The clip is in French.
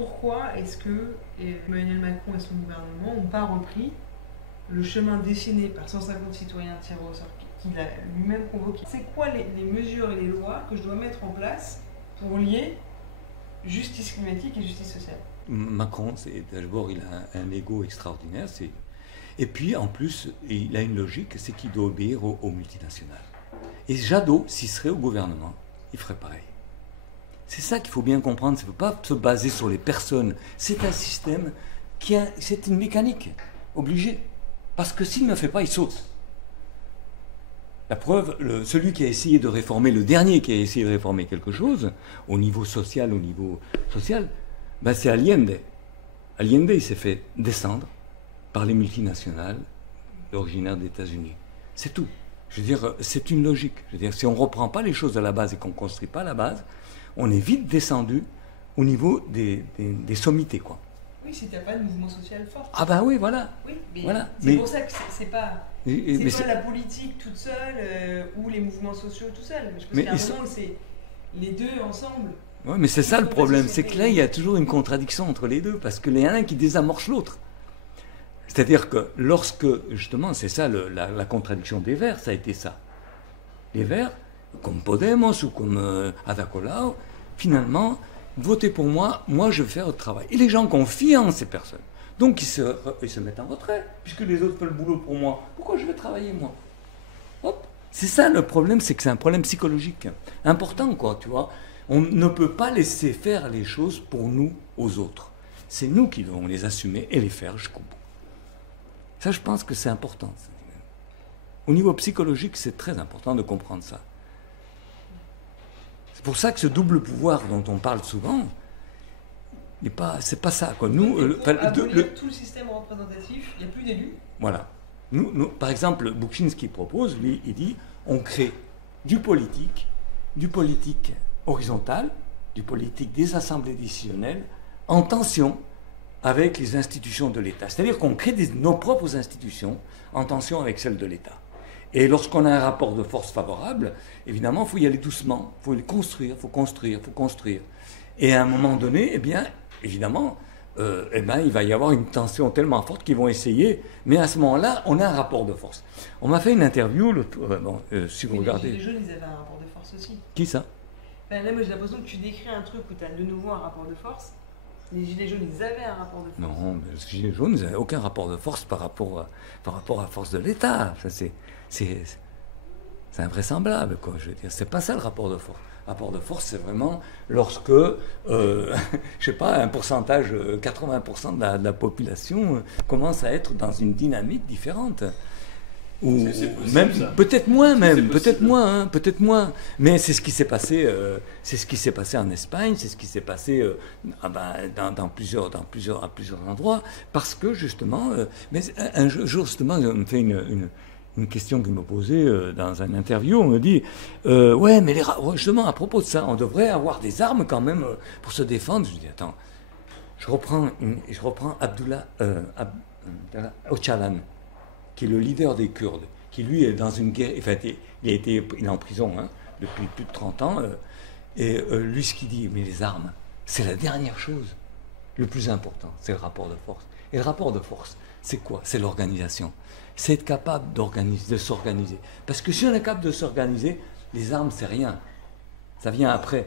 Pourquoi est-ce que Emmanuel Macron et son gouvernement n'ont pas repris le chemin dessiné par 150 citoyens tirés au sort qu'il a lui-même convoqué? C'est quoi les mesures et les lois que je dois mettre en place pour lier justice climatique et justice sociale? Macron, d'abord, il a un ego extraordinaire. Et puis, en plus, il a une logique, c'est qu'il doit obéir aux multinationales. Et Jadot, s'il serait au gouvernement, il ferait pareil. C'est ça qu'il faut bien comprendre. Il ne faut pas se baser sur les personnes. C'est un système c'est une mécanique obligée. Parce que s'il ne fait pas, il saute. La preuve, celui qui a essayé de réformer, le dernier qui a essayé de réformer quelque chose, au niveau social, ben c'est Allende. Allende, il s'est fait descendre par les multinationales originaires des États-Unis. C'est tout. Je veux dire, c'est une logique. Je veux dire, si on ne reprend pas les choses à la base et qu'on ne construit pas à la base, on est vite descendu au niveau des sommités, quoi. Oui, si tu n'as pas de mouvement social fort. Ah ben oui, voilà. Oui, mais voilà. C'est pour ça que c'est pas c'est la politique toute seule ou les mouvements sociaux tout seuls. Je pense qu'il y a un moment où c'est les deux ensemble. Oui, mais c'est ça le problème, c'est que là, il y a toujours une contradiction entre les deux, parce qu'il y en a un qui désamorce l'autre. C'est-à-dire que lorsque, justement, c'est ça la contradiction des Verts, ça a été ça. Les Verts, comme Podemos ou comme Ada Colau, finalement, votez pour moi, moi je vais faire le travail. Et les gens confient en ces personnes. Donc ils se mettent en retrait, puisque les autres font le boulot pour moi. Pourquoi je vais travailler moi? Hop. C'est ça le problème, c'est que c'est un problème psychologique important, quoi, tu vois. On ne peut pas laisser faire les choses pour nous aux autres. C'est nous qui devons les assumer et les faire jusqu'au bout. Ça, je pense que c'est important. Au niveau psychologique, c'est très important de comprendre ça. C'est pour ça que ce double pouvoir dont on parle souvent, c'est pas ça, quoi. Nous, tout le système représentatif, il n'y a plus d'élus. Voilà. Nous, par exemple, Bookchin, ce qu'il propose, lui, il dit, on crée du politique horizontal, du politique des assemblées décisionnelles, en tension avec les institutions de l'État. C'est-à-dire qu'on crée nos propres institutions en tension avec celles de l'État. Et lorsqu'on a un rapport de force favorable, évidemment, il faut y aller doucement, il faut les construire, il faut construire. Et à un moment donné, eh bien, évidemment, il va y avoir une tension tellement forte qu'ils vont essayer, mais à ce moment-là, on a un rapport de force. On m'a fait une interview, si vous regardez... Les Gilets jaunes, ils avaient un rapport de force aussi. Qui ça? Là, moi, j'ai l'impression que tu décris un truc où tu as de nouveau un rapport de force. Les Gilets jaunes, ils avaient un rapport de force. Non, mais les Gilets jaunes, ils n'avaient aucun rapport de force par rapport à la force de l'État. C'est invraisemblable, quoi. Je veux dire, c'est pas ça le rapport de force. Le rapport de force, c'est vraiment lorsque, je sais pas, un pourcentage, 80% de la population commence à être dans une dynamique différente. Ou même peut-être moins, peut-être moins. Mais c'est ce qui s'est passé, en Espagne, c'est ce qui s'est passé à plusieurs endroits, parce que justement, mais un jour justement, on me fait une question qu'il me posait dans une interview, on me dit ouais, mais justement à propos de ça, on devrait avoir des armes quand même pour se défendre. Je dis attends, je reprends Abdullah Öcalan, qui est le leader des Kurdes, qui lui est dans une guerre, enfin, il est en prison depuis plus de 30 ans, et lui ce qu'il dit, mais les armes, c'est la dernière chose. Le plus important, c'est le rapport de force. Et le rapport de force, c'est quoi? C'est l'organisation. C'est être capable de s'organiser. Parce que si on est capable de s'organiser, les armes, c'est rien. Ça vient après.